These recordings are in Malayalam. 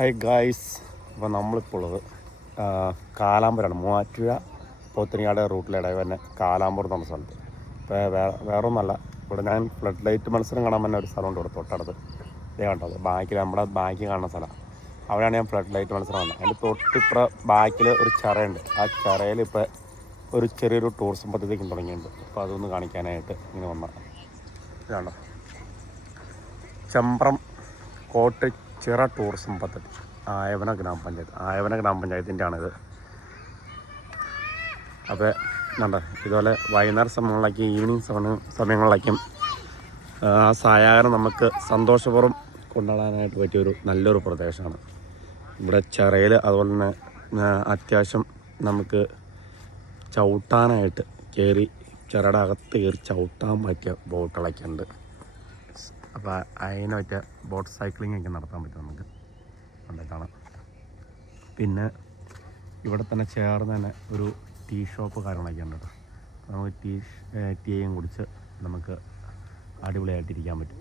ഹായ് ഗായ്സ്, അപ്പോൾ നമ്മളിപ്പോൾ ഉള്ളത് കാലാമ്പൂരാണ്. മൂവാറ്റുപുഴ പോത്തനിയാട് റൂട്ടിലിടയിൽ തന്നെ കാലാമ്പൂർ എന്ന് പറഞ്ഞ സ്ഥലത്ത്. ഇപ്പോൾ വേറൊന്നല്ല, ഇവിടെ ഞാൻ ഫ്ലഡ് ലൈറ്റ് മത്സരം കാണാൻ തന്നെ ഒരു സ്ഥലമുണ്ട് ഇവിടെ തൊട്ടടുത്ത്. ഇതേ കണ്ടത് ബാക്കിൽ നമ്മുടെ ബാക്കി കാണുന്ന സ്ഥലം, അവിടെയാണ് ഞാൻ ഫ്ലഡ് ലൈറ്റ് മത്സരം കാണുന്നത്. അതിൻ്റെ തൊട്ടിപ്പുറ ബാക്കിൽ ഒരു ചിറയുണ്ട്. ആ ചിറയിൽ ഇപ്പോൾ ഒരു ചെറിയൊരു ടൂറിസം പദ്ധതിക്ക് തുടങ്ങിയിട്ടുണ്ട്. അപ്പോൾ അതൊന്ന് കാണിക്കാനായിട്ട് ഇങ്ങനെ വന്ന ഇതാണ്ടോ, ചമ്പ്രം കോട്ട് ചിറ ടൂറിസം പദ്ധതി, ആയവന ഗ്രാമപഞ്ചായത്തിൻ്റെ ആണിത്. അപ്പോൾ എന്താ ഇതുപോലെ വൈകുന്നേര സമയങ്ങളിലേക്കും ഈവനിങ് സമയങ്ങളിലേക്കും ആ സായാഹ്നം നമുക്ക് സന്തോഷപൂർവ്വം കൊണ്ടുപോകാനായിട്ട് പറ്റിയൊരു നല്ലൊരു പ്രദേശമാണ്. ഇവിടെ ചിറയിൽ അതുപോലെ തന്നെ അത്യാവശ്യം നമുക്ക് ചവിട്ടാനായിട്ട് കയറി ചിറയുടെ അകത്ത് കയറി ചവിട്ടാൻ പറ്റിയ ബോട്ടുകളൊക്കെ ഉണ്ട്. അപ്പോൾ അതിന് പറ്റിയ ബോട്ട് സൈക്ലിംഗ് ഒക്കെ നടത്താൻ പറ്റും നമുക്ക് കണ്ടിട്ടാണ്. പിന്നെ ഇവിടെ തന്നെ ചേർന്ന് തന്നെ ഒരു ടീ ഷോപ്പ് കാര്യങ്ങളൊക്കെ ഉണ്ട് കേട്ടോ. നമുക്ക് ടീയും കുടിച്ച് നമുക്ക് അടിപൊളിയായിട്ടിരിക്കാൻ പറ്റും.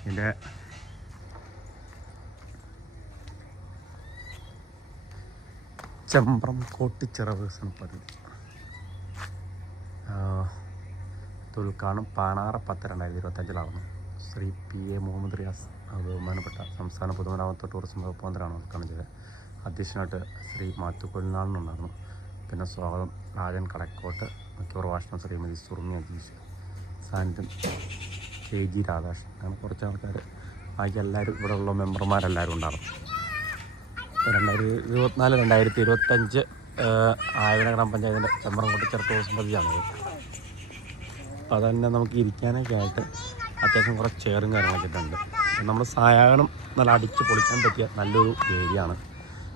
ഇതിൻ്റെ ചമ്പ്രം കോട്ടിച്ചിറ വികസന പദ്ധതി ഉദ്ഘാടനം 16/10/2025 നടന്നു. ശ്രീ PA മുഹമ്മദ് റിയാസ് ബഹുമാനപ്പെട്ട സംസ്ഥാന പൊതുമരാമത്ത് ടൂറിസം വകുപ്പ് മന്ത്രിയാണ് ഉദ്ഘാടനം ചെയ്തത്. അധ്യക്ഷനായിട്ട് ശ്രീ മാത്യു കൊല്ലാണനുണ്ടായിരുന്നു. പിന്നെ സ്വാഗതം രാജൻ കടക്കോട്ട്, മുഖ്യ പ്രഭാഷണം ശ്രീമതി സുറുമി അജീഷ്, സാന്നിധ്യം KG രാധാകൃഷ്ണൻ, അങ്ങനെ കുറച്ച് ആൾക്കാർ ബാക്കി എല്ലാവരും ഇവിടെ ഉള്ള മെമ്പർമാരെല്ലാവരും ഉണ്ടായിരുന്നു. 2024-2025 ആയവന ഗ്രാമപഞ്ചായത്തിൻ്റെ ചമ്പ്രം കോട്ടിച്ചിറ ടൂറിസം പദ്ധതിയാണിത്. അപ്പോൾ അതന്നെ നമുക്ക് ഇരിക്കാനൊക്കെ ആയിട്ട് അത്യാവശ്യം കുറച്ച് ചെയറും കാര്യങ്ങളൊക്കെ ഉണ്ട്. നമ്മൾ സായാഹ്നം നല്ല അടിച്ച് പൊളിക്കാൻ പറ്റിയ നല്ലൊരു ഏരിയ ആണ്.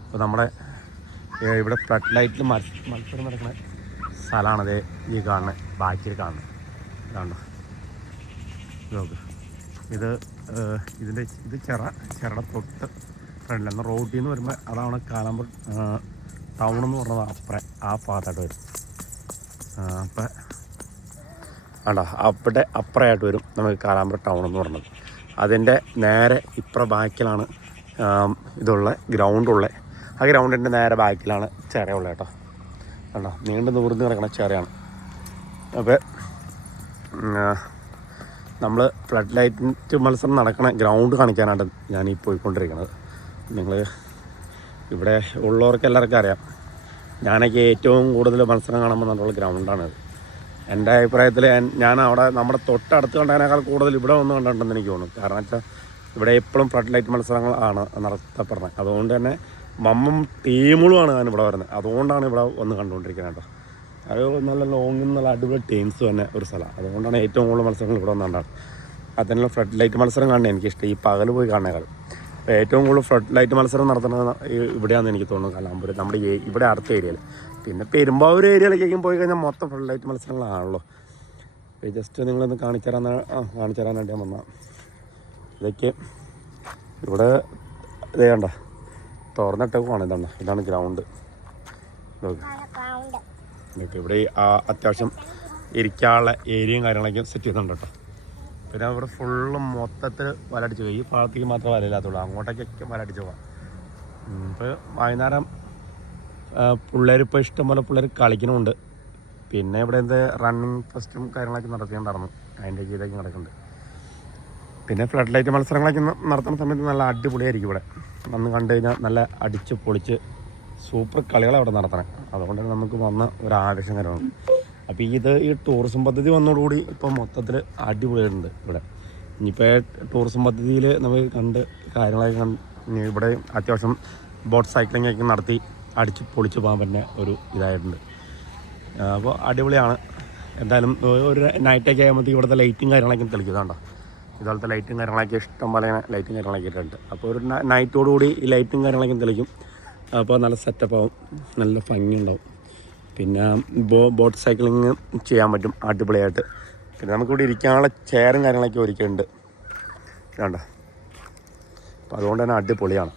അപ്പോൾ നമ്മുടെ ഇവിടെ ഫ്ലഡ് ലൈറ്റിൽ മത്സരം നടക്കുന്ന സ്ഥലമാണത്. ഈ കാണുന്നത് ബാക്കിൽ കാണുന്നത് ഇതാണ്ടോ, നോക്ക്. ഇത് ചിറയുടെ തൊട്ട് ഫ്രണ്ടിൽ റോഡിൽ നിന്ന് വരുമ്പോൾ അതാണ് കാലാമ്പൂർ ടൗൺ എന്ന് പറഞ്ഞത്. അപ്പുറം ആ ഭാഗത്തായിട്ട് വരും. അപ്പം ആണ്ടോ, അവിടെ അപ്പുറമായിട്ട് വരും നമുക്ക് കാലാമ്പൂർ ടൗൺ എന്ന് പറഞ്ഞത്. അതിൻ്റെ നേരെ ഇപ്പുറ ബാക്കിലാണ് ഇതുള്ള ഗ്രൗണ്ടുള്ള. ആ ഗ്രൗണ്ടിൻ്റെ നേരെ ബാക്കിലാണ് ചിറയുള്ളത് കേട്ടോ. കണ്ടോ, നീണ്ടു നൂർന്ന് കിടക്കുന്ന ചിറയാണ്. അപ്പോൾ നമ്മൾ ഫ്ലഡ് ലൈറ്റ് മത്സരം നടക്കണ ഗ്രൗണ്ട് കാണിക്കാനായിട്ട് ഞാൻ ഈ പോയിക്കൊണ്ടിരിക്കുന്നത്. നിങ്ങൾ ഇവിടെ ഉള്ളവർക്ക് എല്ലാവർക്കും അറിയാം, ഞാനൊക്കെ ഏറ്റവും കൂടുതൽ മത്സരം കാണുമ്പോൾ എന്നുള്ള ഗ്രൗണ്ടാണിത്. എൻ്റെ അഭിപ്രായത്തിൽ ഞാൻ അവിടെ നമ്മുടെ തൊട്ടടുത്ത് കണ്ടതിനേക്കാൾ കൂടുതൽ ഇവിടെ വന്ന് കണ്ടിട്ടുണ്ടെന്ന് എനിക്ക് തോന്നുന്നു. കാരണം വെച്ചാൽ ഇവിടെ എപ്പോഴും ഫ്ലഡ് ലൈറ്റ് മത്സരങ്ങളാണ് നടത്തപ്പെടുന്നത്. അതുകൊണ്ട് തന്നെ മമ്മും ടീമുകളുമാണ് ഞാൻ ഇവിടെ വരുന്നത്. അതുകൊണ്ടാണ് ഇവിടെ വന്ന് കണ്ടുകൊണ്ടിരിക്കുന്നത് കേട്ടോ. അത് നല്ല ലോങ്ങിൽ നല്ല അടിപൊളി ടീംസ് തന്നെ ഒരു സ്ഥലമാണ്. അതുകൊണ്ടാണ് ഏറ്റവും കൂടുതൽ മത്സരങ്ങൾ ഇവിടെ വന്നുകൊണ്ടാണ്. അതിനുള്ള ഫ്ലഡ് ലൈറ്റ് മത്സരം കാണാൻ എനിക്കിഷ്ടം, ഈ പകൽ പോയി കാണുന്നേക്കാൾ. അപ്പോൾ ഏറ്റവും കൂടുതൽ ഫ്ലഡ് ലൈറ്റ് മത്സരം നടത്തുന്നത് ഇവിടെയാണെന്ന് എനിക്ക് തോന്നുന്നു, കാലാമ്പൂർ, നമ്മുടെ ഇവിടെ അടുത്ത ഏരിയയിൽ. പിന്നെ പെരുമ്പാവൂർ ഏരിയയിലേക്കും പോയി കഴിഞ്ഞാൽ മൊത്തം ഫ്ലഡ് ലൈറ്റ് മത്സരങ്ങളാണല്ലോ. അപ്പോൾ ജസ്റ്റ് നിങ്ങളൊന്ന് കാണിച്ചു തരാനായിട്ട് ഞാൻ വന്നാൽ ഇതൊക്കെ ഇവിടെ ഇതേ കണ്ട തുറന്നിട്ടേക്കുവാണ്. ഇതാണ് ഗ്രൗണ്ട്. ഇതൊക്കെ ഇവിടെ അത്യാവശ്യം ഇരിക്കാനുള്ള ഏരിയയും കാര്യങ്ങളൊക്കെ സെറ്റ് ചെയ്തിട്ടുണ്ട് കേട്ടോ. പിന്നെ ഇവിടെ ഫുള്ളും മൊത്തത്തിൽ വലടിച്ച് പോയി. ഈ ഭാഗത്തേക്ക് മാത്രമേ വലയില്ലാത്തുള്ളൂ, അങ്ങോട്ടേക്കൊക്കെ വലടിച്ച് പോകാം. ഇപ്പോൾ വൈകുന്നേരം പിള്ളേരിപ്പോൾ ഇഷ്ടംപോലെ പിള്ളേർ കളിക്കുന്നുമുണ്ട്. പിന്നെ ഇവിടെ റണ്ണിങ് ഫെസ്റ്റും കാര്യങ്ങളൊക്കെ നടത്തിയിട്ടുണ്ടായിരുന്നു, അതിൻ്റെ ഇതൊക്കെ നടക്കുന്നുണ്ട്. പിന്നെ ഫ്ലഡ് ലൈറ്റ് മത്സരങ്ങളൊക്കെ നടത്തുന്ന സമയത്ത് നല്ല അടിപൊളിയായിരിക്കും ഇവിടെ. വന്ന് കണ്ടു കഴിഞ്ഞാൽ നല്ല അടിച്ച് പൊളിച്ച് സൂപ്പർ കളികളാണ് അവിടെ നടത്തണം. അതുകൊണ്ട് തന്നെ നമുക്ക് വന്ന ഒരു ആവേശകരമാണ്. അപ്പോൾ ഈ ടൂറിസം പദ്ധതി വന്നതോടുകൂടി ഇപ്പോൾ മൊത്തത്തിൽ അടിപൊളിയായിട്ടുണ്ട് ഇവിടെ. ഇനിയിപ്പോൾ ടൂറിസം പദ്ധതിയിൽ നമുക്ക് കണ്ട് കാര്യങ്ങളൊക്കെ ഇവിടെ അത്യാവശ്യം ബോട്ട് സൈക്ലിംഗ് ഒക്കെ നടത്തി അടിച്ച് പൊളിച്ച് പോകാൻ പറ്റുന്ന ഒരു ഇതായിട്ടുണ്ട്. അപ്പോൾ അടിപൊളിയാണ്. എന്തായാലും ഒരു നൈറ്റൊക്കെ ആകുമ്പോഴത്തേക്ക് ഇവിടുത്തെ ലൈറ്റും കാര്യങ്ങളൊക്കെ തെളിക്കുന്നുണ്ടോ. ഇതുപോലത്തെ ലൈറ്റും കാര്യങ്ങളൊക്കെ ഇഷ്ടം പോലെ ലൈറ്റും കാര്യങ്ങളൊക്കെ ഇട്ടിട്ടുണ്ട്. അപ്പോൾ ഒരു നൈറ്റോടുകൂടി ഈ ലൈറ്റും കാര്യങ്ങളൊക്കെ തെളിക്കും. അപ്പോൾ നല്ല സെറ്റപ്പ് ആവും, നല്ല ഭംഗിയുണ്ടാവും. പിന്നെ ബോട്ട് സൈക്ലിങ് ചെയ്യാൻ പറ്റും അടിപൊളിയായിട്ട്. പിന്നെ നമുക്കിവിടെ ഇരിക്കാനുള്ള ചെയറും കാര്യങ്ങളൊക്കെ ഒരുക്കിയിട്ടുണ്ട് കണ്ടോ. അപ്പോൾ അതുകൊണ്ട് തന്നെ അടിപൊളിയാണ്.